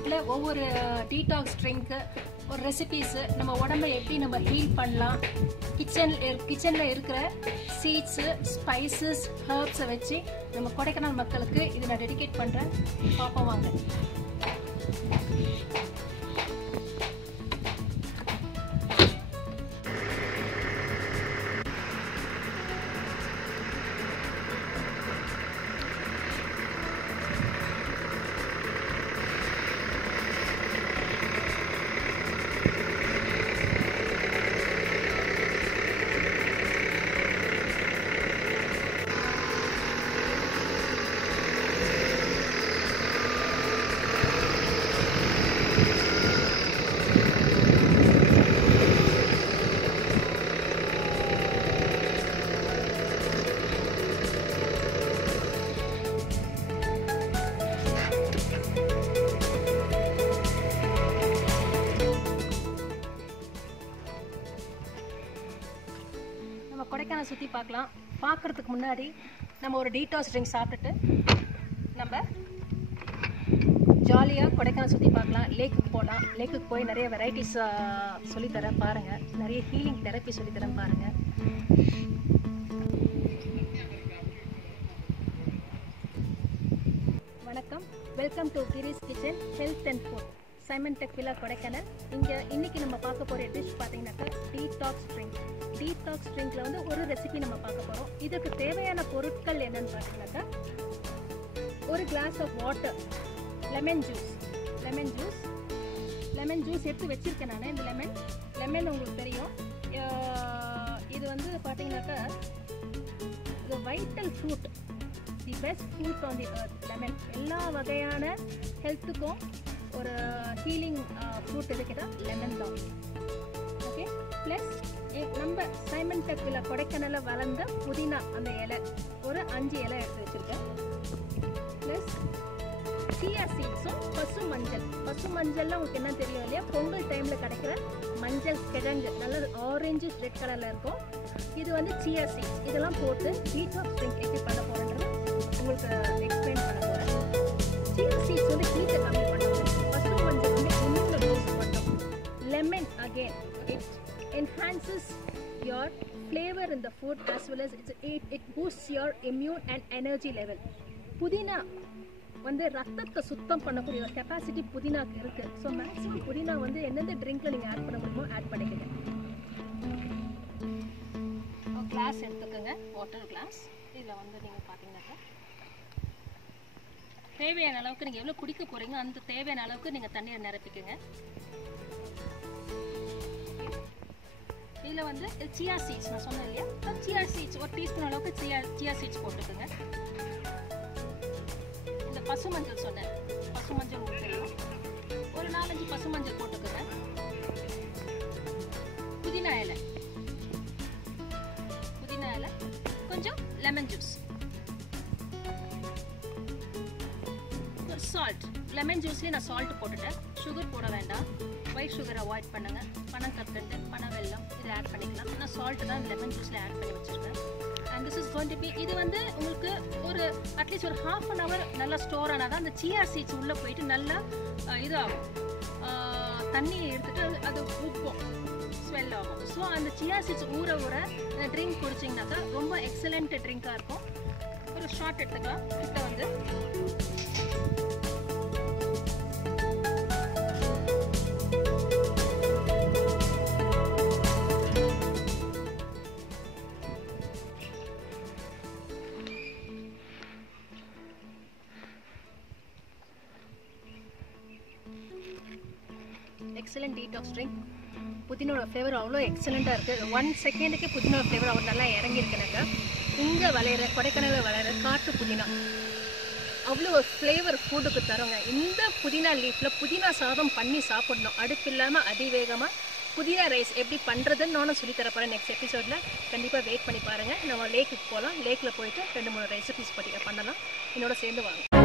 மக்களே ஒவ்வொரு detox drink ஒரு ரெசிபீஸ் நம்ம உடம்பை எப்படி நம்ம ஹீல் பண்ணலாம் கிச்சன்ல இருக்கிற சீட்ஸ் ஸ்பைசஸ் ஹெர்ப்ஸை வச்சு நம்ம கொடைக்கானல் மக்களுக்கு இதை நான் டெடிகேட் பண்றேன். பாப்போம் வாங்க. கொடைக்கானல் சுற்றி பார்க்கலாம். பார்க்குறதுக்கு முன்னாடி நம்ம ஒரு டீடாக்ஸ் ட்ரிங்க் சாப்பிட்டுட்டு நம்ம ஜாலியாக கொடைக்கானல் சுற்றி பார்க்கலாம். லேக்குக்கு போகலாம். லேக்குக்கு போய் நிறைய வெரைட்டிஸ் சொல்லித்தரேன் பாருங்கள். நிறைய ஹீலிங் தெரப்பி சொல்லித்தரேன் பாருங்கள். வணக்கம், welcome to Chris kitchen health and food, சைமன்டக்வில்லா கொடைக்கானல். இன்னைக்கு நம்ம பார்க்க போகிற டிஷ் பார்த்தீங்கன்னாக்கா டீடாக்ஸ் ட்ரிங்க். டீடாக்ஸ் ட்ரிங்க்ல வந்து ஒரு ரெசிபி நம்ம பார்க்க போகிறோம். இதுக்கு தேவையான பொருட்கள் என்னன்னு பார்த்தீங்கன்னாக்கா ஒரு glass of water, lemon juice எடுத்து வச்சிருக்கேன் நான். இந்த லெமன் உங்களுக்கு தெரியும். இது வந்து பார்த்தீங்கன்னாக்கா இது vital fruit, the best fruit on the earth. Lemon எல்லா வகையான ஹெல்த்துக்கும் ஒரு ஹீலிங் ஃப்ரூட் இருக்குதா லெமன் தான். ஓகே, ப்ளஸ் நம்ம சைமன்டக்வில்லா கொடைக்கானல்ல வளர்ந்த புதினா அந்த இலை ஒரு 5 இலை எடுத்து வச்சிருக்கேன். ப்ளஸ் சியா சீட்ஸும் பசு மஞ்சள்லாம் உங்களுக்கு என்ன தெரியும் இல்லையா, பொங்கல் டைம்ல கிடைக்கிற மஞ்சள் கிழங்கு நல்ல ஆரஞ்சு ரெட் கலர்ல இருக்கும். இது வந்து சியா சீட்ஸ். இதெல்லாம் போட்டு டீடாக்ஸ் ட்ரிங்க் எப்படி பண்ண போறேன்றது உங்களுக்கு எக்ஸ்பிளைன் பண்ண போறேன். சியா சீட்ஸ் வந்து ஹீட்டை கம்மி பண்ணும். பசு மஞ்சள் வந்து இம்யூனை பூஸ்ட் பண்ணும். Lemon again it enhances your flavor in the food as well as it boosts your immune and energy level. புதினா வந்து ரத்தத்தை சுத்தம் பண்ணக்கூடிய கெப்பாசிட்டி புதினாக்கு இருக்கு. ஸோ மேக்ஸிமம் புதினா வந்து எந்தெந்த ட்ரிங்க்ல நீங்க ஆட் பண்ண முடியுமோ ஆட் பண்ணிக்கங்க. கிளாஸ் எடுத்துக்கோங்க, வாட்டர் கிளாஸ். இதில் வந்து நீங்கள் பார்த்தீங்கன்னாக்கா தேவையான அளவுக்கு நீங்கள் எவ்வளோ குடிக்க போறீங்க அந்த தேவையான அளவுக்கு நீங்கள் தண்ணீரை நிரப்பிக்கோங்க. இதில் வந்து சியா சீட்ஸ் நான் சொன்னேன் இல்லையா, சியா சீட்ஸ் ஒரு டீஸ்பூன் அளவுக்கு சியா சீட்ஸ் போட்டுக்கோங்க. இந்த பசு மஞ்சள் சொன்னேன், பசு மஞ்சள் உங்களுக்கு தெரியும், ஒரு 4-5 பசு மஞ்சள் போட்டுக்கோங்க. புதினா இலை கொஞ்சம் லெமன் ஜூஸ், ஒரு சால்ட். லெமன் ஜூஸ்லேயே நான் சால்ட் போட்டுட்டேன். சுகர் போட வேண்டாம், ஒயிட் சுகர் அவாய்ட் பண்ணுங்க. பனங்கற்கண்டு, பனவெல்லம் இதை ஆட் பண்ணிக்கலாம். நான் சால்ட் தான் லெமன் ஜூஸில் ஆட் பண்ணி வச்சுருக்கேன். And this is going to be, இது வந்து உங்களுக்கு ஒரு அட்லீஸ்ட் ஒரு 1/2 an hour நல்லா ஸ்டோர் ஆனால் தான் அந்த சியா சீட்ஸ் உள்ளே போயிட்டு நல்லா இதாகும். தண்ணியை எடுத்துகிட்டு அது உப்பும் ஸ்வெல் ஆகும். ஸோ அந்த சியா சீட்ஸ் ஊற இந்த ட்ரிங்க் குடிச்சிங்கனாக்கா ரொம்ப எக்ஸலண்ட் ட்ரிங்காக இருக்கும். ஒரு ஷார்ட் எடுத்துக்கலாம். கிட்ட வந்து எக்ஸலண்ட் டீடாக்ஸ் ட்ரிங்க். புதினோட ஃப்ளேவர் அவ்வளோ எக்ஸலண்ட்டாக இருக்குது. 1 செகண்டுக்கே புதினோட ஃப்ளேவர் அவ்வளோ நல்லா இறங்கியிருக்குனாக்கா இங்கே விளையிற கொடைக்கானலில் விளையிற காட்டு புதினா அவ்வளோ ஒரு ஃப்ளேவர் ஃபுட்டுக்கு தரோங்க. இந்த புதினா லீஃபில் புதினா சாதம் பண்ணி சாப்பிடணும். அடுப்பு இல்லாமல் அதிவேகமாக புதினா ரைஸ் எப்படி பண்ணுறதுன்னு நானும் சொல்லித்தரப்போகிறேன் நெக்ஸ்ட் எபிசோடில். கண்டிப்பாக வெயிட் பண்ணி பாருங்கள். நம்ம லேக்குக்கு போகலாம். லேக்கில் போயிட்டு 2-3 ரெசிபிஸ் பண்ணலாம். என்னோட சேர்ந்து வாங்க.